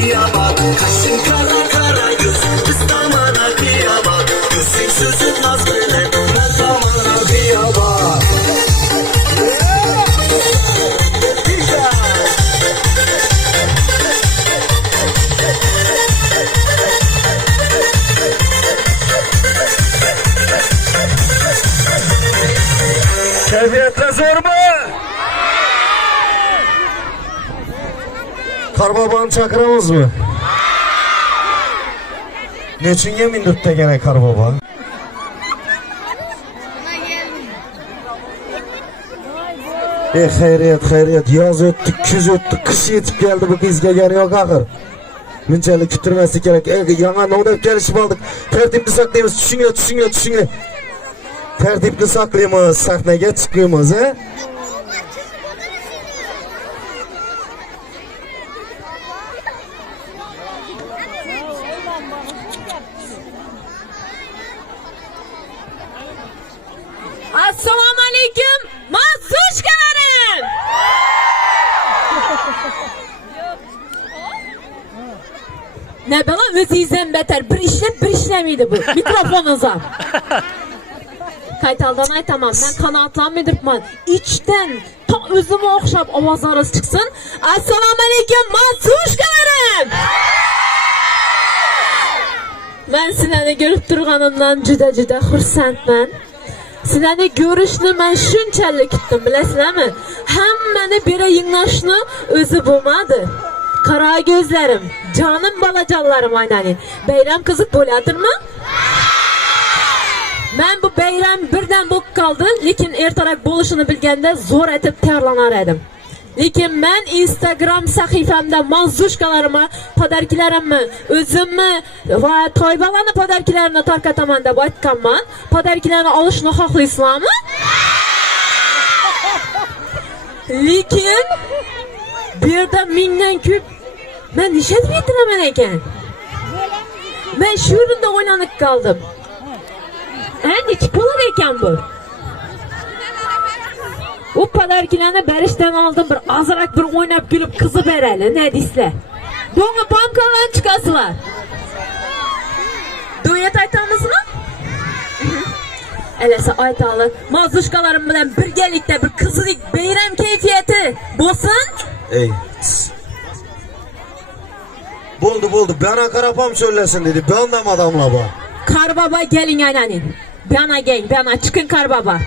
kıyamam. Kaşın kara kara göz, ıslamana kıyamam. Gözün sözün naz böyle, ıslamana kıyamam. Keyfiyetle zor mu? Karbabanı çakıramız mı? Neçin yemindirdi gene karbaba? Hayriyet, yaz öttü, küz öttü, kış yetip geldi, bu kızga gene yok akır. Münçeli kütürmesi gerek, yana ne oldu gelişip aldık, tertipli saklayımız, düşünüyor. Tertipli saklayımız, sahneye çıkıyoruz, he? Assalomu alaykum, mazuşkalarim. Ne bala o'zingizdan beter bir ishlab bir ishlamaydi bu mikrofoningiz. Qaytaldan aytaman, men qanoatlanmaydirman. Ichdan to o'zimga o'xshab ovozlaringiz chiqsin. Assalomu alaykum, mazuşkalarim. Men sizlarni ko'rib turganimdan juda xursandman. Sizlarni ko'rishni men shunchalik kutdim, bilasizlarmi? Hammani bera yingashni o'zi bo'lmadi. Qara ko'zlarim, jonim bolajonlarim aynaning. Bayram qiziq bo'ladimi? Men bu bayram birdan bo'lib qoldi, lekin ertaroq bo'lishini bilganda zo'r etib tayyorlanar edim. Lekin men Instagram sahifamda mazuşkalarıma, podarkilarimni, o'zimni va toybalarni podarkilarini tarqataman deb aytganman. Podarkilarni olishni xohlaysizlarmi? Lekin bu yerda mingdan ko'p men nishadib aytiraman ekan. Men shu yerda o'ylanib qoldim. Nechi bo'lar ekan bu? O podarkilarni berishdan oldin bir azroq bir o'ynab kulib qizib beraylik, ne deysizlar? Do'nga bankadan chiqasizlar. Duet aytamizmi? Elasa aytaylik. Mazuşkalarim bilan birgalikda bir qizlik bayram kayfiyati bo'lsin. Ey. Bo'ldi. Bana qarapam söylesin dedi. Ben de adamla bak. Karbaba gelin aynaning. Bana chiqin Karbaba.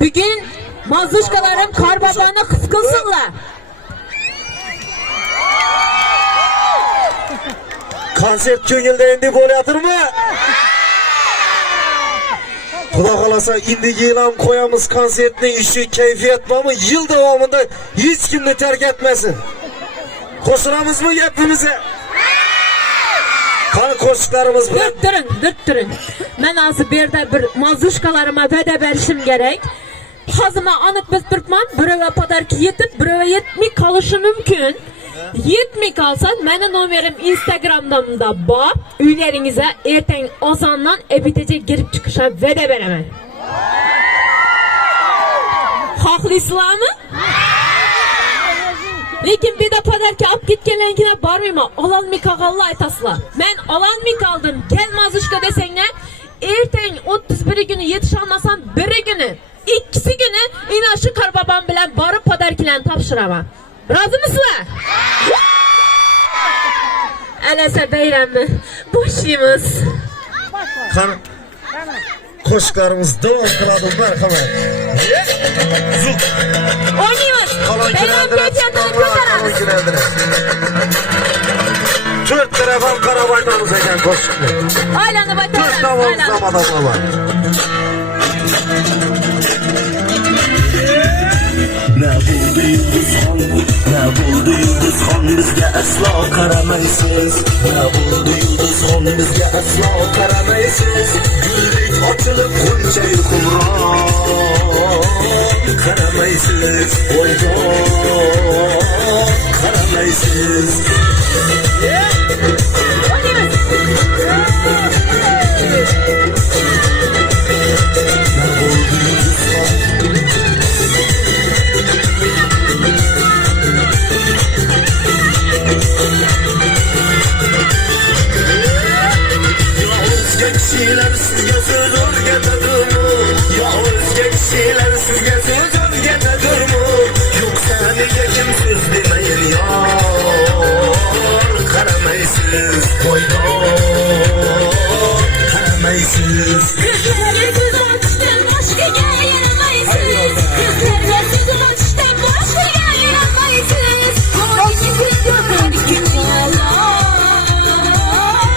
Bugün mazuşkalarim Karbabani his qilsinlar. Konsert ko'ngilda endi bo'layaptimi? Xudo xolasa indiga e'lon qo'yamiz konsertning ishi kayfiyat bormi? Yil davomida hech kimni tark etmasin. Qo'shiramizmi gapimizni? Qani qo'shiqlarimiz bilan Dur. Men hozir bu yerda bir mazuşkalarıma va'da berishim kerak. Hozir men aniq bilib turibman, birova podarki yetib, birova yetmay qolishi mumkin. Yetmay qolsa, meni nomerim Instagram'da bor. Uylaringizga ertang ozondan ebitacha girib chiqishga va'da beraman. Xohlaysizlarmi? Lekin bir de podarki olib ketganlarga bormayman. Ololmay qolganlar aytasizlar. Men ololmay qoldim. Kel mazuşka desanglar, ertang 31 günü yetişolmasam, biri günü, ikkisi günü ina shu Karbabam bilan borib podarkilarni topshiraman. Rozimisizlar? Alasa bayramni boshlaymiz. Qani qo'shiqlarimiz davom qiladi, marhamat. Zuk. Oynaymiz. Bayram kayfiyatini ko'taramiz. 4 taraf ham qarab aytamiz ekan qo'shiqni. Aylanib aytamiz. 4 tomondan odamlar bor. Ne buldu Yıldızhan bizga aslo qaramaysiz. Ne buldu Yıldızhan bizga aslo qaramaysiz. Guldek ochilib g'unchayu qumron qaramaysiz. Voyjon qaramaysiz. qaramaysiz Voydon qaramaysiz Kızlarga siz ochishdan boshqaga yaramaysiz. Kızlarga siz ochishdan boshqaga yaramaysiz. Ko'nglingiz ko'rdi kimgalar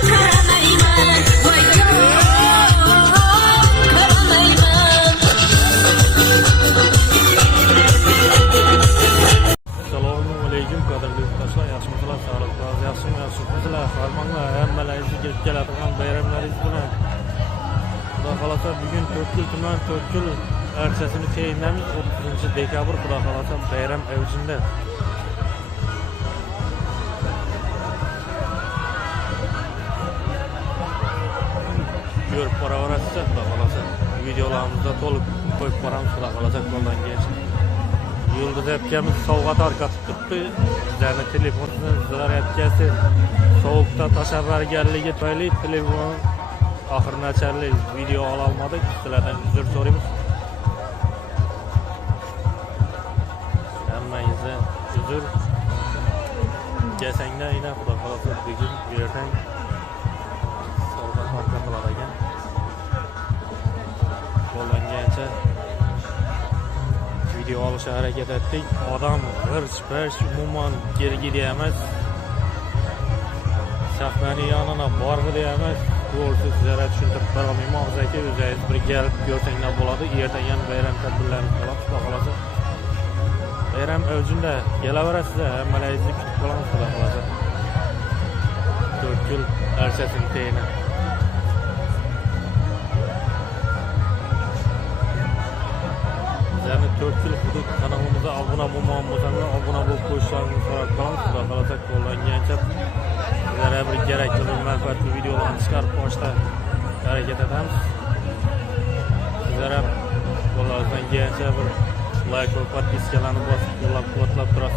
qaramayman. Voydon qaramayman. Assalomu alaykum qadrli yurtdoshlar, yaxshimisizlar, sog'liqlar, yaxshimisizlar, farmonlar, hammalaringizni kelib keladigan bayramlaringiz bilan. Xudo xolasa bugun To'rtko'l tuman To'rtko'l archasini tayinlamiz 30 dekabr xudo xolasa bayram avjida. Ko'rib boraverasizlar xudo xolasa. Videolarimizda to'liq qo'yib boramiz xudo xolasa qo'ldan kelsin. Yulduz yapkamiz sovg'a tarqatib turibdi. Bizlarni telefonni zaryadkasi sovuqda tashabbargarligi tufayli telefon oxirnacharlik video ola olmadik. Sizlardan uzr so'raymiz. Hammangizga uzr. Jasangda ina xudo xolasa bugun ertaga sovg'a tarqatilar ekan. Qo'llangancha video olishga harakat etdik. Odam g'irch-pirch umuman kelgidi emas. Sahnani yonina borg'idi emas. To'g'risi sizlarga tushuntirib bera olmayman. Hozirgi o'zingiz bir kelib ko'rsanglar bo'ladi. Ertaga ham bayram tadbirlarimiz bo'ladi. Xudo xolasa. Bayram avjida kelaverasizlar. Hammalaringizni kutib qolamiz xudo xolasa. To'rtko'l archasini tayinlab. Yani To'rtko'l hudud kanalimizga obuna bo'lmagan bo'lsangiz, obuna bo'lib qo'yishlaringizni so'rab qolamiz. Xudo xolasa qo'llangancha sizlarga bir kerakli bir manfaatli videolarni chiqarib qo'yishga harakat etamiz. Sizlar ham qo'llaringizdan kelgancha bir like va podpiskalarni bosib qo'llab-quvvatlab turasiz.